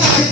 Thank you.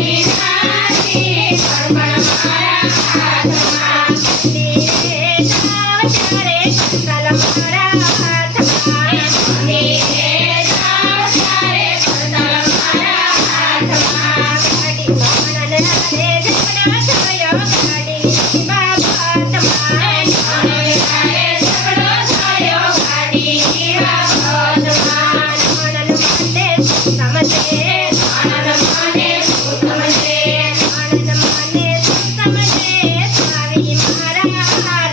His hand.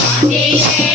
Amen.